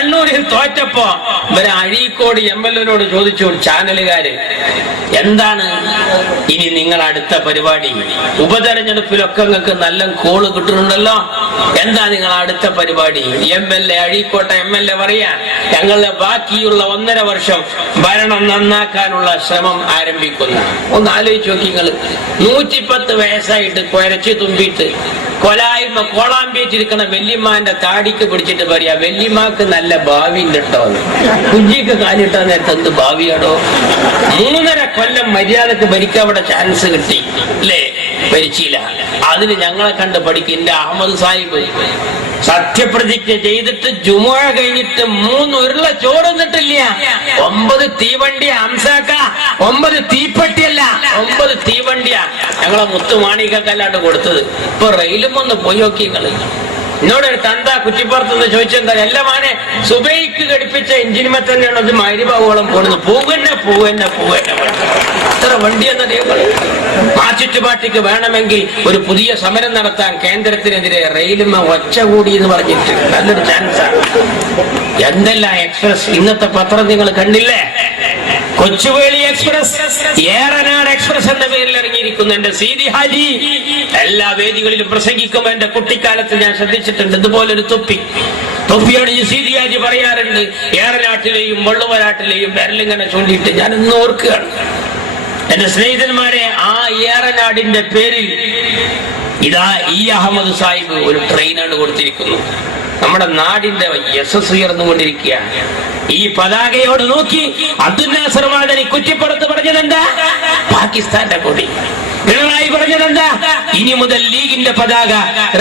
കണ്ണൂരിൽ തോറ്റപ്പോ ഇവരെ അഴീക്കോട് MLA ചോദിച്ചു ചാനലുകാര്, എന്താണ് ഇനി നിങ്ങൾ അടുത്ത പരിപാടി? ഉപതെരഞ്ഞെടുപ്പിലൊക്കെ നിങ്ങൾക്ക് നല്ല കോള് കിട്ടുന്നുണ്ടല്ലോ, എന്താ നിങ്ങൾ അടുത്ത പരിപാടി? അഴീക്കോട്ടെ MLA പറയാ, ഞങ്ങളുടെ ബാക്കിയുള്ള 1.5 വർഷം ഭരണം നന്നാക്കാനുള്ള ശ്രമം ആരംഭിക്കുന്ന. ഒന്ന് ആലോചിച്ച് നോക്കി നിങ്ങൾ, 110 വയസ്സായിട്ട് കുരച്ചു തുമ്പിയിട്ട് കോളാമ്പിച്ചിരിക്കണ വല്യമ്മാന്റെ താടിക്ക് പിടിച്ചിട്ട് പറയാ, വല്യമ്മാക്ക് നല്ല ഭാവി ഉണ്ടോ? കുഞ്ഞിക്ക് കാലിട്ടാ നേരത്തെ എന്ത് ഭാവിയാണോ? 3.5 കൊല്ലം മര്യാദക്ക് ഭരിക്കാൻ അവിടെ ചാൻസ് കിട്ടി അല്ലേ? ഭരിച്ചില്ല. അതിന് ഞങ്ങളെ കണ്ട് പഠിക്കും. എന്റെ അഹമ്മദ് സാഹിബ് സത്യപ്രതിജ്ഞ ചെയ്തിട്ട് ജുമുഅ കഴിഞ്ഞിട്ട് 3 ഉരുള ചോറുന്നിട്ടില്ല. 9 തീവണ്ടിയാ ഹംസാക്ക, 9 തീപ്പെട്ടിയല്ല, 9 തീവണ്ടിയാ ഞങ്ങളെ മുത്തുമാണിക്കല്ലാണ്ട് കൊടുത്തത്. ഇപ്പൊ റെയിലും ഒന്ന് പോയി നോക്കി നിങ്ങള്. എന്നോട് തന്ത കുറ്റിപ്പുറത്തുനിന്ന് ചോദിച്ചെന്താ, എല്ലാ മാനെ സുബൈക്ക് ഘടിപ്പിച്ച എഞ്ചിനുമേ തന്നെയാണ് അത് മരിഭാവോളം പോകുന്നത്. പോവന്നെ അത്ര വണ്ടി എന്നറിയങ്ങള്. മാർച്ചുറ്റുപാട്ടിക്ക് വേണമെങ്കിൽ ഒരു പുതിയ സമരം നടത്താൻ കേന്ദ്രത്തിനെതിരെ റെയിലുമ ഒച്ച കൂടി എന്ന് പറഞ്ഞിട്ട് നല്ലൊരു ചാൻസാണ്. എന്തെല്ലാം എക്സ്പ്രസ് ഇന്നത്തെ പത്രം നിങ്ങൾ കണ്ടില്ലേ? കൊച്ചുവേളി എക്സ്പ്രസ്, ഏറനാട് എക്സ്പ്രസ് എന്ന പേരിൽ ഇറങ്ങിയിരിക്കുന്നു. എന്റെ സീതി ഹാജി എല്ലാ വേദികളിലും പ്രസംഗിക്കുമ്പോ എന്റെ കുട്ടിക്കാലത്ത് ഞാൻ ശ്രദ്ധിച്ചിട്ടുണ്ട് ഇതുപോലൊരു തൊപ്പിയോട് ഈ സീതി ഹാജി പറയാറുണ്ട്, ഏറനാട്ടിലെയും വള്ളുവനാട്ടിലെയും വിരലിങ്ങനെ ചൂണ്ടിയിട്ട് ഞാൻ ഇന്ന് ഓർക്കുകയാണ്. എന്റെ സ്നേഹിതന്മാരെ, ആ ഏറനാടിന്റെ പേരിൽ ഇതാ ഈ അഹമ്മദ് സാഹിബ് ഒരു ട്രെയിനാണ് കൊടുത്തിരിക്കുന്നു. നമ്മുടെ നാടിന്റെ യശസ് ഉയർന്നുകൊണ്ടിരിക്കുകയാണ്. ഈ പതാകയോട് നോക്കി അബ്ദുൽ നാസർ മാദനി കുറ്റിപ്പുറത്ത് പറഞ്ഞതെന്താ? പാകിസ്ഥാന്റെ കൊടി. പിണറായി പറഞ്ഞതെന്താ? ഇനി മുതൽ ലീഗിന്റെ പതാക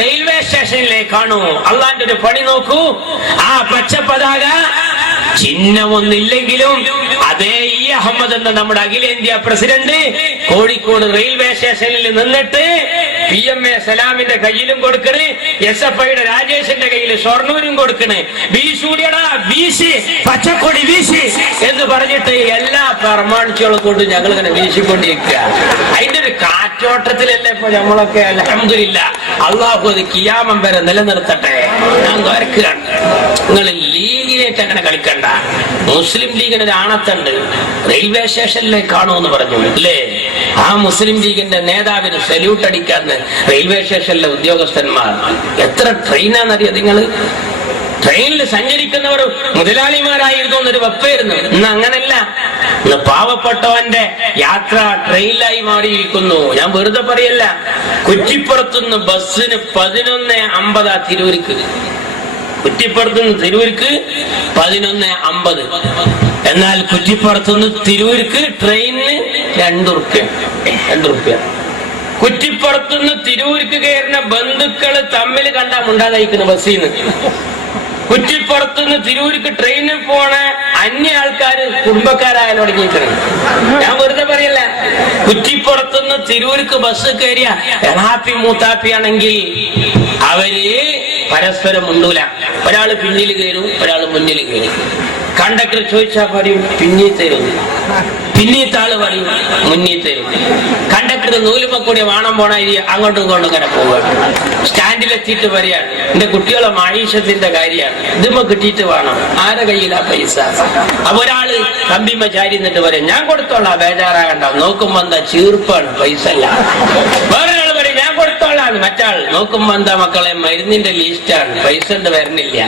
റെയിൽവേ സ്റ്റേഷനിലേക്ക് കാണൂ. അള്ളാന്റെ ഒരു പണി നോക്കൂ, ആ പച്ച പതാക ചിഹ്നമൊന്നില്ലെങ്കിലും അതേ ഈ അഹമ്മദ് എന്ന നമ്മുടെ അഖിലേന്ത്യാ പ്രസിഡന്റ് കോഴിക്കോട് റെയിൽവേ സ്റ്റേഷനിൽ നിന്നിട്ട് PMA സലാമിന്റെ കയ്യിലും കൊടുക്കണേ, SFIയുടെ രാജേഷിന്റെ കയ്യിൽ ഷൊർണൂരും കൊടുക്കണേ, വീശൂടിയടാ വീശി, പച്ചക്കൊടി വീശി എന്ന് പറഞ്ഞിട്ട് എല്ലാ പ്രമാണിച്ചുകളും കൊണ്ട് ഞങ്ങൾ ഇങ്ങനെ വീശിക്കൊണ്ടിരിക്കുക. അതിന്റെ ഒരു കാറ്റോട്ടത്തിലല്ലേ ഇപ്പൊ നമ്മളൊക്കെ അൽഹംദുലില്ലാ. അള്ളാഹു അത് കിയാമം വരെ നിലനിർത്തട്ടെ. ഞാൻ ദ്വാരക്കുകയാണ്, നിങ്ങൾ ലീഗിലേക്ക് അങ്ങനെ കളിക്കണ്ട. മുസ്ലിം ലീഗിന് ഒരു ആണത്തുണ്ട്, റെയിൽവേ സ്റ്റേഷനിലേക്ക് കാണുമെന്ന് പറഞ്ഞു അല്ലേ? ആ മുസ്ലിം ലീഗിന്റെ നേതാവിന് സല്യൂട്ട് അടിക്കാന്ന് റെയിൽവേ സ്റ്റേഷനിലെ ഉദ്യോഗസ്ഥന്മാർ. എത്ര ട്രെയിനാന്നറിയാം നിങ്ങള്? ട്രെയിനിൽ സഞ്ചരിക്കുന്നവർ മുതലാളിമാരായിരുന്നു എന്നൊരു വെപ്പായിരുന്നു. ഇന്ന് അങ്ങനല്ല. ഇന്ന് പാവപ്പെട്ടവന്റെ യാത്ര ട്രെയിനിലായി മാറിയിരിക്കുന്നു. ഞാൻ വെറുതെ പറയല്ല. കുറ്റിപ്പുറത്തുനിന്ന് ബസ്സിന് 11:50 തിരൂർക്ക്. കുറ്റിപ്പുറത്തുനിന്ന് തിരൂർക്ക് 11:50. എന്നാൽ കുറ്റിപ്പുറത്തുനിന്ന് തിരൂർക്ക് ട്രെയിനിന് 2 റുപ്യ. കുറ്റിപ്പുറത്തുനിന്ന് തിരൂർക്ക് കയറുന്ന ബന്ധുക്കള് തമ്മിൽ കണ്ടാ മുണ്ടാതായിക്കുന്ന ബസ്സിൽ നിന്ന്. കുറ്റിപ്പുറത്തുനിന്ന് തിരൂർക്ക് ട്രെയിനിൽ പോണ അന്യ ആൾക്കാര് കുടുംബക്കാരായാലും തുടങ്ങിയിരിക്കണം. ഞാൻ വെറുതെ പറയല്ല. കുറ്റിപ്പുറത്തുനിന്ന് തിരൂർക്ക് ബസ് കയറിയ എളാപ്പി മൂത്താപ്പിയാണെങ്കിൽ അവര് പരസ്പരം മുണ്ടൂല. ഒരാള് പിന്നിൽ കയറും, ഒരാള് മുന്നിൽ കയറും. കണ്ടക്ടർ ചോദിച്ചാൽ പറയും പിന്നിൽ തരും, പിന്നീത്താള് പറയും മുന്നിൽ തരും. കണ്ടക്ടർ നൂലുമക്കൂടി വാണം പോണ അങ്ങോട്ടും ഇങ്ങോട്ടും ഇങ്ങനെ പോവുകയാണ്. സ്റ്റാൻഡിലെത്തിയിട്ട് പറയാണ്, എന്റെ കുട്ടികളെ മാഴീഷത്തിന്റെ കാര്യമാണ്, ഇതുമ്പോ കിട്ടിയിട്ട് വേണം. ആരെ കയ്യിലാ പൈസ? അപ്പൊ ഒരാള് കമ്പിമ്മ ചാരി എന്നിട്ട് പറയും ഞാൻ കൊടുത്തോളാം, ബേജാറാകണ്ട. നോക്കുമ്പോ എന്താ ചീർപ്പാണ്, പൈസ അല്ല. വേറൊരാള് പറയും ഞാൻ കൊടുത്തോളാം. മറ്റാൾ നോക്കുമ്പോ എന്താ മക്കളെ മരുന്നിന്റെ ലിസ്റ്റാണ്, പൈസ വരുന്നില്ല.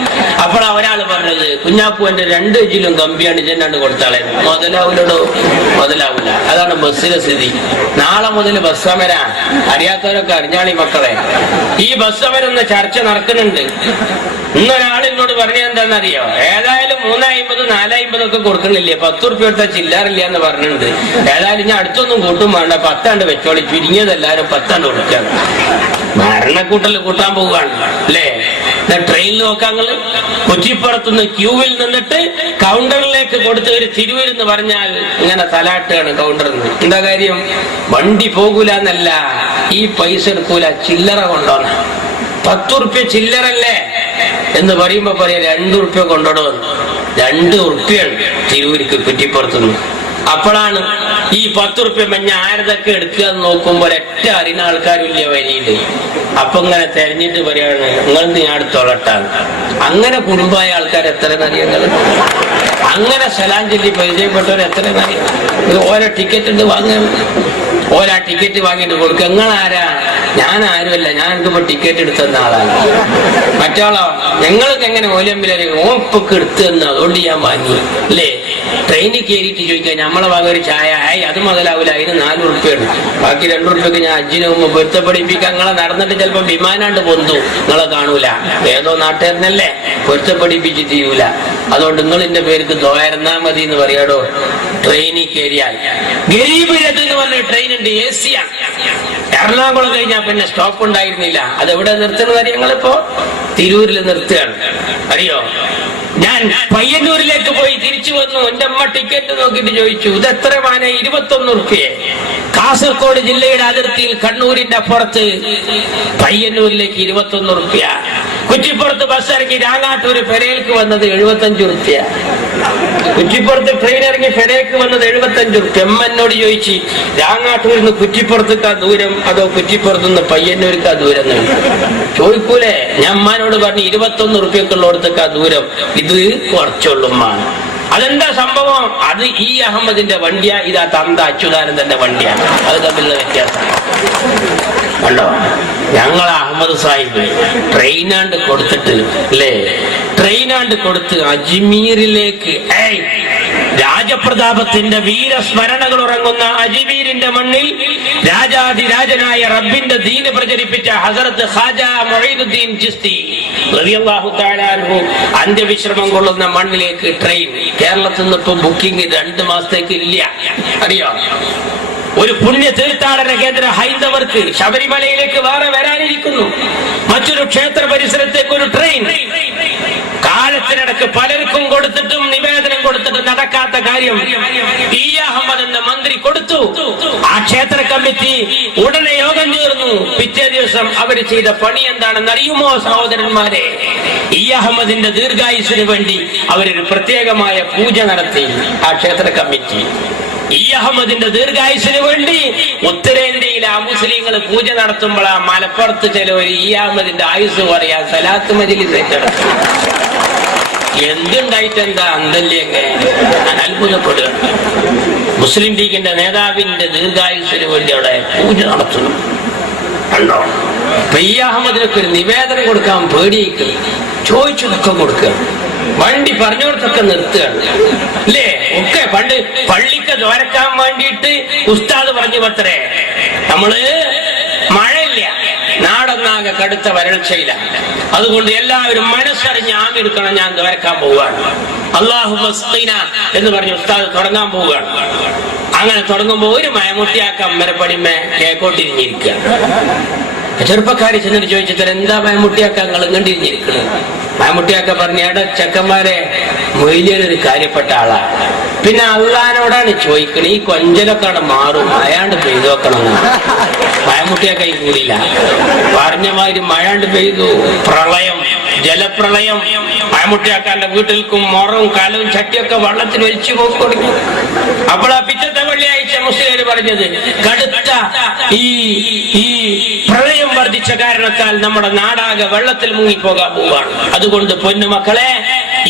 അപ്പോൾ ഒരാള് പറഞ്ഞത് കുഞ്ഞാപ്പൂവിന്റെ 2 ഇഞ്ചിലും കമ്പിയാണ് ചെന്നാണ്ട് കൊടുത്താളെ. മുതലാവൂലോ? മുതലാവൂല. അതാണ് ബസ്സിലെ സ്ഥിതി. നാളെ മുതൽ ബസ് സമരം. അറിയാത്തവരൊക്കെ അറിഞ്ഞാളി മക്കളെ. ഈ ബസ് സമരം ഒന്ന് ചർച്ച നടക്കുന്നുണ്ട്. ഇന്നൊരാൾ എന്നോട് പറഞ്ഞത് എന്താണെന്നറിയോ? ഏതായാലും 350, 450 ഒക്കെ കൊടുക്കണില്ലേ, 10 റുപ്യ എടുത്താൽ ചില്ലാറില്ല എന്ന് പറഞ്ഞിട്ടുണ്ട്. ഏതായാലും ഞാൻ അടുത്തൊന്നും കൂട്ടും വേണ്ട, 10 വെച്ചോളി, ചുരുങ്ങിയതെല്ലാരും 10 കൊടുക്കാണ്. മരണക്കൂട്ടൽ കൂട്ടാൻ പോവുകയാണ് അല്ലേ? ട്രെയിനിൽ നോക്കാങ്ങള് കുറ്റിപ്പുറത്തുനിന്ന് ക്യൂവിൽ നിന്നിട്ട് കൗണ്ടറിലേക്ക് കൊടുത്ത് ഒരു തിരുവരുന്ന് പറഞ്ഞാൽ ഇങ്ങനെ തലാട്ടാണ് കൗണ്ടറിന്. എന്താ കാര്യം? വണ്ടി പോകൂല എന്നല്ല, ഈ പൈസ എടുക്കൂല, ചില്ലറ കൊണ്ടോന്ന. 10 റുപ്യ ചില്ലറല്ലേ എന്ന് പറയുമ്പോ പറയാ 2 റുപ്യ കൊണ്ടോടോ. 2 റുപ്യാണ് തിരൂർക്ക് കുറ്റിപ്പുറത്തുനിന്ന്. അപ്പോഴാണ് ഈ 10 റുപ്യ മഞ്ഞ ആരതൊക്കെ എടുക്കുക എന്ന് നോക്കുമ്പോ ഒരൊറ്റ അറിയുന്ന ആൾക്കാരില്ല വരിയില്. അപ്പൊ ഇങ്ങനെ തെരഞ്ഞിട്ട് പറയാണ് നിങ്ങൾ ഞാൻ എടുത്തോളട്ടാണ്. അങ്ങനെ കുടുംബമായ ആൾക്കാർ എത്ര അറിയങ്ങൾ, അങ്ങനെ സലാം ചൊല്ലി പരിചയപ്പെട്ടവർ എത്ര അറിയാം. ഓരോ ടിക്കറ്റ് ഉണ്ട് വാങ്ങാൻ, ഓരോ ടിക്കറ്റ് വാങ്ങിയിട്ട് കൊടുക്കുക. നിങ്ങളാരാ? ഞാൻ ആരുമല്ല, ഞാൻ എനിക്കിപ്പോ ടിക്കറ്റ് എടുത്തുന്ന ആളാണ്. മറ്റാളോ ഞങ്ങൾക്ക് എങ്ങനെ ഓലമ്പിലറിയാം, ഓപ്പൊക്കെ എടുത്തു തന്നു അതുകൊണ്ട് ഞാൻ വാങ്ങി അല്ലേ. ട്രെയിനിൽ കയറിയിട്ട് ചോദിക്കാം നമ്മളെ ഭാഗം ഒരു ചായ, അത് മുതലാവില്ല, അതിന് 4 റുപ്യാണ്, ബാക്കി 2 റുപ്യക്ക് ഞാൻ അജ്ജിന് മുമ്പ് പൊരുത്തപ്പെടിപ്പിക്കാൻ. നിങ്ങളെ നടന്നിട്ട് ചിലപ്പോ വിമാനാണ്ട് പൊന്തു, നിങ്ങളെ കാണൂല, ഏതോ നാട്ടുകാരനല്ലേ, പൊരുത്തപ്പെടിപ്പിച്ച് ചെയ്യൂല. അതുകൊണ്ട് നിങ്ങൾ എന്റെ പേർക്ക് ദ്വാരന്നാ മതി എന്ന് പറയാടോ. ട്രെയിനിൽ കയറിയാൽ ഗരീബ് രഥ് എന്ന് പറഞ്ഞ ട്രെയിൻ ഉണ്ട്, AC ആണ്. എറണാകുളം കഴിഞ്ഞാൽ പിന്നെ സ്റ്റോപ്പ് ഉണ്ടായിരുന്നില്ല. അതെവിടെ നിർത്തുന്നത് അറിയാം? ഞങ്ങളിപ്പോ തിരൂരിൽ നിർത്തുകയാണ്, അറിയോ. ഞാൻ പയ്യന്നൂരിലേക്ക് പോയി തിരിച്ചു വന്നു. എന്റെ അമ്മ ടിക്കറ്റ് നോക്കിയിട്ട് ചോദിച്ചു ഇത് എത്ര മാന? 21 റുപ്യ. കാസർഗോഡ് ജില്ലയുടെ അതിർത്തിയിൽ കണ്ണൂരിന്റെ അപ്പുറത്ത് പയ്യന്നൂരിലേക്ക് 21 റുപ്യ. കുറ്റിപ്പുറത്ത് ബസ് ഇറങ്ങി രാങ്ങാട്ടൂര് ഫെരേൽക്ക് വന്നത് 75 റുപ്യ. കുറ്റിപ്പുറത്ത് ട്രെയിൻ ഇറങ്ങി ഫെരേക്ക് വന്നത് 75 റുപ്യ. അമ്മ എന്നോട് ചോദിച്ചു രാങ്ങാട്ടൂരിൽ നിന്ന് കുറ്റിപ്പുറത്തേക്കാ ദൂരം അതോ കുറ്റിപ്പുറത്ത് നിന്ന് പയ്യന്നൂർക്കാ ദൂരം? ചോദിക്കൂലേ? ഞാൻ അമ്മാനോട് പറഞ്ഞു 21 റുപ്യക്കുള്ളടത്തേക്കാ ദൂരം, ഇത് കുറച്ചുള്ളുമ്മ. അതെന്താ സംഭവം? അത് ഈ അഹമ്മദിന്റെ വണ്ടിയാ, ഇതാ തന്ത അച്യുതാനന്ദന്റെ വണ്ടിയാണ്. അത് തമ്മിലുള്ള വ്യത്യാസം കണ്ടോ? ഞങ്ങൾ അഹമ്മദ് സാഹിബ് ട്രെയിനാണ്ട് കൊടുത്തിട്ട് അല്ലേ, ട്രെയിനാണ്ട് കൊടുത്ത് അജ്മീറിലേക്ക്, രാജപ്രതാപത്തിന്റെ വീരസ്മരണകൾ ഉറങ്ങുന്ന അജ്മീരിന്റെ മണ്ണിൽ രാജാതിരാജനായ റബ്ബിന്റെ ദീന് പ്രചരിപ്പിച്ച ഹസരത്ത് ഖാജ മുഈനുദ്ദീൻ ചിസ്തി റളിയല്ലാഹു തആല അൻഹു അന്ത്യവിശ്രമം കൊള്ളുന്ന മണ്ണിലേക്ക് ട്രെയിൻ. കേരളത്തിൽ നിന്ന് ഇപ്പൊ ബുക്കിംഗ് 2 മാസത്തേക്ക് ഇല്ല, അറിയോ. ഒരു പുണ്യ തീർത്ഥാടന കേന്ദ്ര ഹൈന്ദവർക്ക് ശബരിമലയിലേക്ക് വേറെ വരാനിരിക്കുന്നു. മറ്റൊരു ക്ഷേത്ര പരിസരത്തേക്ക് ഒരു ട്രെയിൻ. കാലത്തിനിടക്ക് പലർക്കും കൊടുത്തിട്ടും നിവേദനം കൊടുത്തിട്ട് നടക്കാത്ത കാര്യം ഈ അഹമ്മദ് എന്ന മന്ത്രി കൊടുത്തു. ആ ക്ഷേത്ര കമ്മിറ്റി ഉടനെ യോഗം ചേർന്നു. പിറ്റേ ദിവസം അവര് ചെയ്ത പണി എന്താണെന്ന് അറിയുമോ സഹോദരന്മാരെ? ഈ അഹമ്മദിന്റെ ദീർഘായുസിന് വേണ്ടി അവരൊരു പ്രത്യേകമായ പൂജ നടത്തി. ആ ക്ഷേത്ര കമ്മിറ്റി ഈ അഹമ്മദിന്റെ ദീർഘായുസിന് വേണ്ടി ഉത്തരേന്ത്യയിലെ മുസ്ലിങ്ങൾ പൂജ നടത്തുമ്പോൾ ആ മലപ്പുറത്ത് ചിലവർ ഈ അഹമ്മദിന്റെ ആയുസ് പറയാൻ സലാത്ത് മജ്‌ലിസ് ഏറ്റെടുത്തു. എന്തുണ്ടായിട്ടെന്താ അന്തല്ലേ? എങ്ങനെ ഞാൻ അത്ഭുതപ്പെടുക. മുസ്ലിം ലീഗിന്റെ നേതാവിന്റെ ദീർഘായുസിന് വേണ്ടി അവിടെ പൂജ നടത്തുന്നു കണ്ടോ. അപ്പൊ ഈ അഹമ്മദിനൊക്കെ ഒരു നിവേദനം കൊടുക്കാൻ പേടിയേക്ക് ചോദിച്ചതൊക്കെ കൊടുക്കുക. വണ്ടി പറഞ്ഞോടത്തൊക്കെ നിർത്തുകയാണ് അല്ലേ. ഒക്കെ പണ്ട് പള്ളിക്ക് ദ്വാരക്കാൻ വേണ്ടിയിട്ട് ഉസ്താദ് പറഞ്ഞു പത്രേ, നമ്മള് മഴയില്ല, നാടൊന്നാകെ കടുത്ത വരൾച്ചയില്ല, അതുകൊണ്ട് എല്ലാവരും മനസ്സറിഞ്ഞ് ആമിരിക്കണം, ഞാൻ ദ്വാരക്കാൻ പോവുകയാണ്, അല്ലാഹുമ്മ സ്ഖിനാ എന്ന് പറഞ്ഞ് ഉസ്താദ് തുടങ്ങാൻ പോവുകയാണ്. അങ്ങനെ തുടങ്ങുമ്പോ ഒരു മയമുട്ടിയാക്ക അമ്മരപ്പടിമേ കേക്കോട്ടിരിഞ്ഞിരിക്കുക. ചെറുപ്പക്കാരി ചെന്നിട്ട് ചോദിച്ചിട്ട് എന്താ മയമുട്ടിയാക്ക നിങ്ങൾ കണ്ടിരിഞ്ഞിരിക്കുന്നത്? മയമുട്ടിയാക്ക പറഞ്ഞ ചെക്കന്മാരെ മൊയ്ലിയൊരു കാര്യപ്പെട്ട ആളാണ്, പിന്നെ അള്ളഹാനോടാണ് ചോദിക്കണേ, ഈ കൊഞ്ചലൊക്കെ അവിടെ മാറും, മഴാണ്ട് പെയ്തു വെക്കണം. മയമുട്ടിയാക്ക ഈ കൂടിയില്ല. പറഞ്ഞ മാതിരി മഴാണ്ട് പെയ്തു, പ്രളയം, ജലപ്രളയം. മയമുട്ടിയാക്കാന്റെ വീട്ടിൽക്കും മുറവും കാലവും ചട്ടിയൊക്കെ വെള്ളത്തിൽ വലിച്ചു പോയി കൊടുക്കും. അപ്പോൾ ആ പിറ്റത്തെ വെള്ളിയാഴ്ച മുസ്ലിം പറഞ്ഞത് കടുത്ത ഈ പ്രളയം വർദ്ധിച്ച കാരണത്താൽ നമ്മുടെ നാടാകെ വെള്ളത്തിൽ മുങ്ങിപ്പോകാൻ പോവുകയാണ്. അതുകൊണ്ട് പൊന്നുമക്കളെ,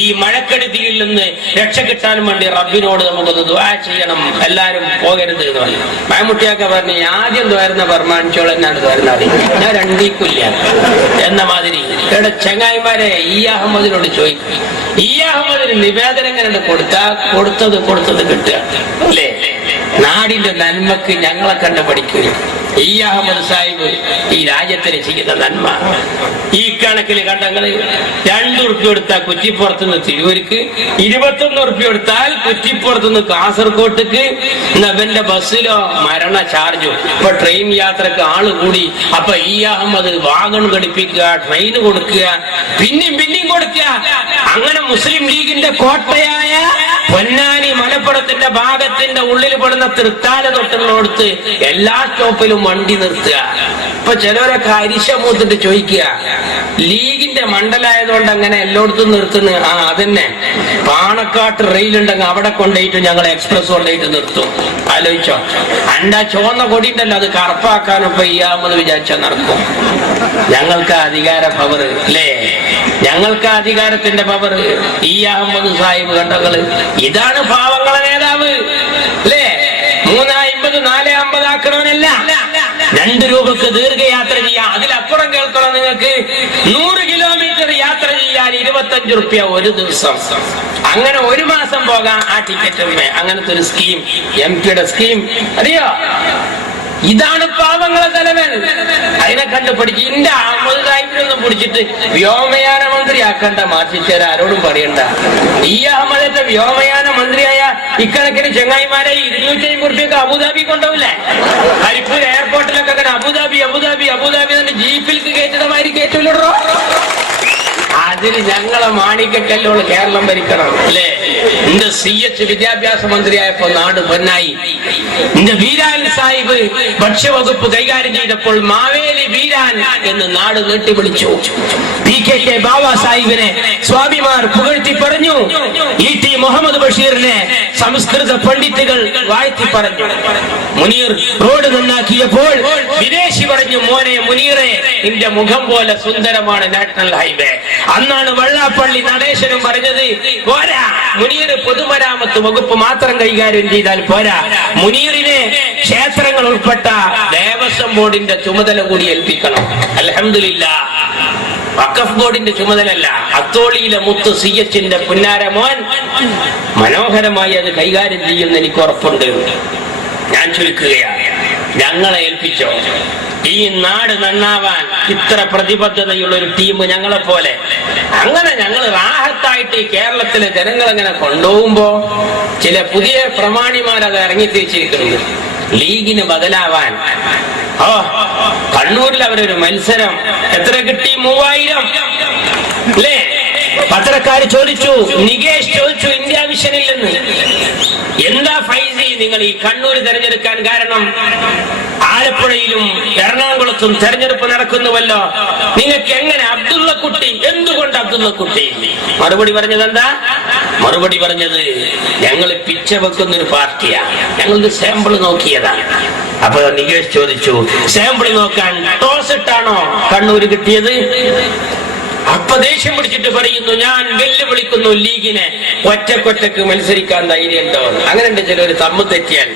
ഈ മഴക്കെടുതിയിൽ നിന്ന് രക്ഷ കിട്ടാൻ വേണ്ടി റബ്ബിനോട് നമുക്കൊന്ന് ദുആ ചെയ്യണം, എല്ലാരും പോകരുത് എന്ന് പറഞ്ഞു. മയമുട്ടിയൊക്കെ പറഞ്ഞു ആദ്യം ദ്വാരുന്ന ബർമാനിച്ചോളെന്നാണ് ദ്വാരുന്നത്, ഞാൻ രണ്ടീക്കില്ല എന്ന മാതിരി. ഇവിടെ ചങ്ങായിമാരെ ഈ അഹമ്മദിനോട് ചോദിക്കും, ഈ അഹമ്മദിന് നിവേദനം എങ്ങനെ കൊടുത്തത് കിട്ടുക അല്ലേ? നാടിന്റെ നന്മക്ക് ഞങ്ങളെ കണ്ട് പഠിക്കുക. ഈ അഹമ്മദ് സാഹിബ് ഈ രാജ്യത്തിന് ചെയ്യുന്ന നന്മ ഈ കണക്കിൽ കണ്ടങ്ങൾ 2 റുപ്യ കൊടുത്താൽ കുറ്റിപ്പുറത്തുനിന്ന് തിരൂർക്ക്, 21 റുപ്യ കൊടുത്താൽ കുറ്റിപ്പുറത്തുനിന്ന് കാസർഗോട്ടേക്ക്. അവന്റെ ബസ്സിലോ മരണ ചാർജും. ഇപ്പൊ ട്രെയിൻ യാത്രക്ക് ആള് കൂടി. അപ്പൊ ഈ അഹമ്മദ് വാഗൺ ഘടിപ്പിക്കുക, ട്രെയിൻ കൊടുക്കുക, പിന്നെയും കൊടുക്കുക. അങ്ങനെ മുസ്ലിം ലീഗിന്റെ കോട്ടയായ പൊന്നാനി മലപ്പുറത്തിന്റെ ഭാഗത്തിന്റെ ഉള്ളിൽ പെടുന്ന തൃത്താല തൊട്ടുള്ളടുത്ത് എല്ലാ സ്റ്റോപ്പിലും വണ്ടി നിർത്തുക. ഇപ്പൊ ചിലരൊക്കെ അരിശ മൂത്തിട്ട് ചോദിക്കുക, ലീഗിന്റെ മണ്ഡലമായതുകൊണ്ട് അങ്ങനെ എല്ലായിടത്തും നിർത്തുന്നു. ആ അതന്നെ, പാണക്കാട്ട് റെയിലുണ്ടെങ്കിൽ അവിടെ കൊണ്ടുപോയിട്ട് ഞങ്ങൾ എക്സ്പ്രസ് കൊണ്ടുപോയിട്ട് നിർത്തും. ആലോചിച്ചോ, അണ്ട ചുവന്ന കൊടിയുണ്ടല്ലോ, അത് കറുപ്പാക്കാനും ഇപ്പൊ ചെയ്യാമെന്ന് വിചാരിച്ചാൽ നടക്കും. ഞങ്ങൾക്ക് അധികാര പവർ അല്ലേ, ഞങ്ങൾക്ക് അധികാരത്തിന്റെ പവർ. ഈ അഹമ്മദ് സാഹിബ് കണ്ടങ്ങള്, ഇതാണ് പാവങ്ങളെ നേതാവ് അല്ലേ. 350 450 ആക്കണമെന്നല്ല, 2 രൂപക്ക് ദീർഘയാത്ര ചെയ്യാം. അതിലപ്പുറം കേൾക്കണം നിങ്ങൾക്ക്, 100 കിലോമീറ്റർ യാത്ര ചെയ്യാൻ 25 റുപ്യ ഒരു ദിവസം. അങ്ങനെ 1 മാസം പോകാം ആ ടിക്കറ്റ്. അങ്ങനത്തെ ഒരു സ്കീം, MP-യുടെ സ്കീം അറിയോ? ഇതാണ് പാവങ്ങളെ തലവൻ. അതിനെ കണ്ടുപിടിച്ച് ഇന്റെ അഹമ്മദ് സാഹിബിനൊന്നും പിടിച്ചിട്ട് വ്യോമയാന മന്ത്രിയാക്കണ്ട, മാറ്റിച്ചേരാ ആരോടും പറയണ്ട. ഈ അഹമ്മദത്തെ വ്യോമയാന മന്ത്രിയായ ഇക്കണക്കിന് ചെങ്ങായിമാരെ 250 റുപ്യൊക്കെ അബുദാബി കൊണ്ടുപോകില്ലേ? കരിപ്പൂർ എയർപോർട്ടിലൊക്കെ അങ്ങനെ അബുദാബി അബുദാബി അബുദാബി തന്നെ ജീപ്പിലേക്ക് കയറ്റുന്നമാതിരി കയറ്റൂലോ. അതിന് ഞങ്ങളെ മാണിക്കല്ലോള് കേരളം ഭരിക്കണം അല്ലേ. എന്റെ CH വിദ്യാഭ്യാസ മന്ത്രിയായപ്പോ നാട് പൊന്നായി. എന്റെ വീരാൻ സാഹിബ് ഭക്ഷ്യവകുപ്പ് കൈകാര്യം ചെയ്തപ്പോൾ മാവേലി വീരാൻ എന്ന് നാട് നീട്ടി വിളിച്ചു. PKK ബാബാ സാഹിബിനെ സ്വാമിമാർ പുകഴ്ത്തി പറഞ്ഞു. ET മുഹമ്മദ് ബഷീറിനെ സംസ്കൃത പണ്ഡിറ്റുകൾ വാഴ്ത്തി പറഞ്ഞു. മുനീർ റോഡ് നന്നാക്കിയപ്പോൾ വിദേശി പറഞ്ഞു, മോനെ മുനീറെ, നിന്റെ മുഖം പോലെ സുന്ദരമാണ് നാഷണൽ ഹൈവേ. അന്നാണ് വെള്ളാപ്പള്ളി നടേശനും പറഞ്ഞത്, പോരാ, മുനീർ പൊതുമരാമത്ത് വകുപ്പ് മാത്രം കൈകാര്യം ചെയ്താൽ പോരാ, മുനീറിനെ ക്ഷേത്രങ്ങൾ ഉൾപ്പെട്ട ദേവസ്വം ബോർഡിന്റെ ചുമതല കൂടി ഏൽപ്പിക്കണം. അൽഹംദുലില്ലാഹ്, വഖഫ് ബോർഡിന്റെ ചുമതലല്ല, അത്തോളിയിലെ മുത്ത് CHന്റെ പുന്നാരമോൻ മനോഹരമായി അത് കൈകാര്യം ചെയ്യുമെന്ന് എനിക്ക് ഉറപ്പുണ്ട്. ഞാൻ ചുരുക്കുകയാണ്, ഞങ്ങളെ ഏൽപ്പിച്ചോ. ഈ നാട് നന്നാവാൻ ഇത്ര പ്രതിബദ്ധതയുള്ള ഒരു ടീം ഞങ്ങളെ പോലെ. അങ്ങനെ ഞങ്ങൾ റാഹത്തായിട്ട് ഈ കേരളത്തിലെ ജനങ്ങളെങ്ങനെ കൊണ്ടുപോകുമ്പോ ചില പുതിയ പ്രമാണിമാരത് ഇറങ്ങിത്തിരിച്ചിരിക്കുന്നു. ലീഗിന് ബദലാവാൻ കണ്ണൂരിൽ അവരൊരു മത്സരം എത്ര കിട്ടി? 3000 അല്ലേ? പത്രക്കാര് ചോദിച്ചു, നികേഷ് ചോദിച്ചു ഇന്ത്യ വിഷനിൽ നിന്ന്, എന്താ ഫൈസി നിങ്ങൾ ഈ കണ്ണൂർ തെരഞ്ഞെടുക്കാൻ കാരണം? ആലപ്പുഴയിലും എറണാകുളത്തും തെരഞ്ഞെടുപ്പ് നടക്കുന്നുവല്ലോ, നിങ്ങൾക്ക് എങ്ങനെ? അബ്ദുള്ളക്കുട്ടി, എന്തുകൊണ്ട് അബ്ദുള്ളക്കുട്ടി? മറുപടി പറഞ്ഞത് എന്താ? മറുപടി പറഞ്ഞത്, ഞങ്ങൾ പിച്ച വെക്കുന്നൊരു പാർട്ടിയാ, ഞങ്ങളൊരു സാമ്പിൾ നോക്കിയതാണ്. അപ്പൊ നികേഷ് ചോദിച്ചു, സാമ്പിൾ നോക്കാൻ ടോസ് ഇട്ടാണോ കണ്ണൂര് കിട്ടിയത്? അപ്പൊ ദേഷ്യം പിടിച്ചിട്ട് പറയുന്നു, ഞാൻ വെല്ലുവിളിക്കുന്നു ലീഗിനെ, ഒറ്റക്കൊറ്റക്ക് മത്സരിക്കാൻ ധൈര്യം ഉണ്ടോ? അങ്ങനെ ചിലർ തമ്മു തെറ്റിയാൽ